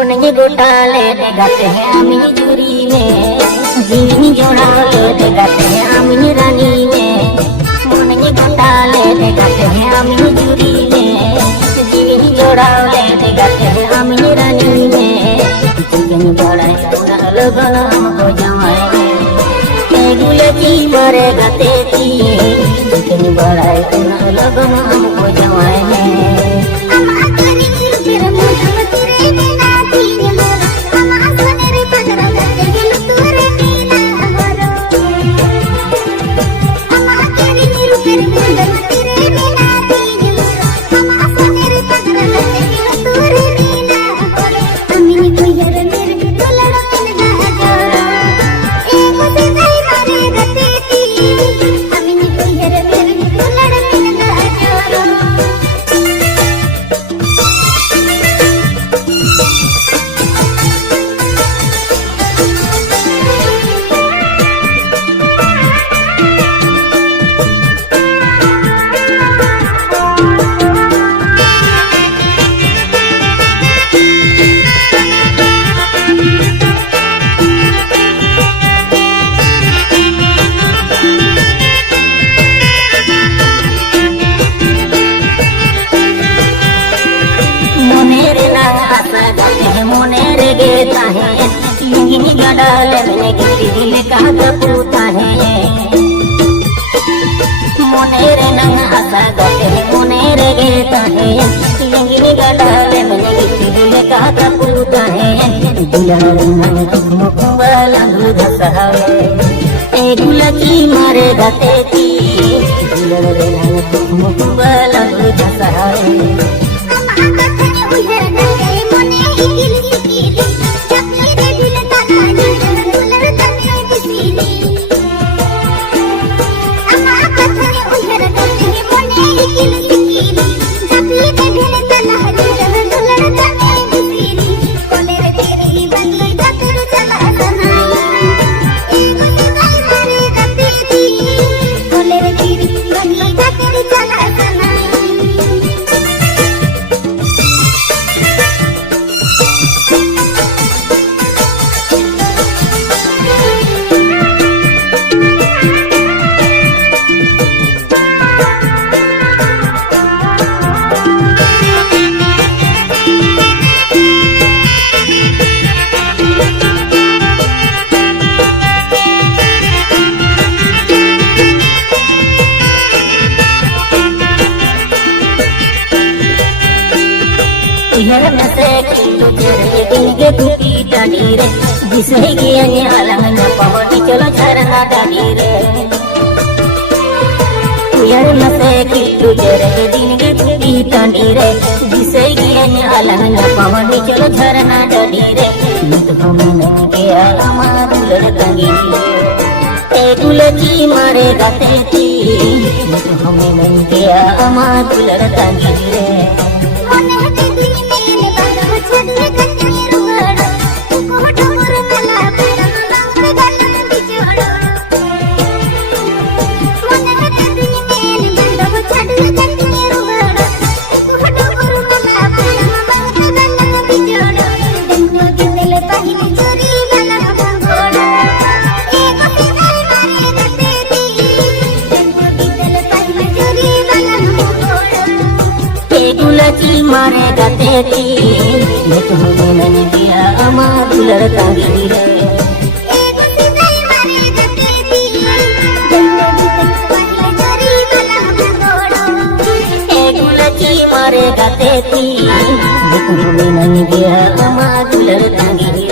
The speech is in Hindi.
मोने गोटाले गाते हैं आमिनी चूरी में, जीनी जोड़ाले गाते हैं आमिनी रानी में। मोने गोटाले गाते हैं आमिनी चूरी में, जीनी जोड़ाले गाते हैं आमिनी रानी में। चिकन बड़ाई लगन हो जाए गुलची मारे गाते थी, चिकन बड़ाई लगन हो जाए। मोने रे गेता है यंगिनी गडाले में गिट्टी दिल का पूता है। मोने रे नंगा आसा गाते हैं, मोने रे गेता है यंगिनी गडाले में गिट्टी दिल का पूता है। दुलार मुकुबला दूध सहावे ए गुलची मारे गाते थी, दुलार मुकुबला दूध सहावे। रे जिसे अलंगना पवनी चलो झरना डाली रे यार नसे की तुझे दिन के तुझी टांडी रे जिसे अलंगना पवनी चलो झरना डाली रे। हमें गया हमारा लड़की गुलची मारे गाते थी, हमें नहीं गया हमारा लड़की रे। गुलची मारे गाते थी, मैं तुम्हें नहीं दिया हमारा लड़की रे। गुलची मारे गाते थी, मैं तुम्हें नहीं दिया हमारा लड़की रे।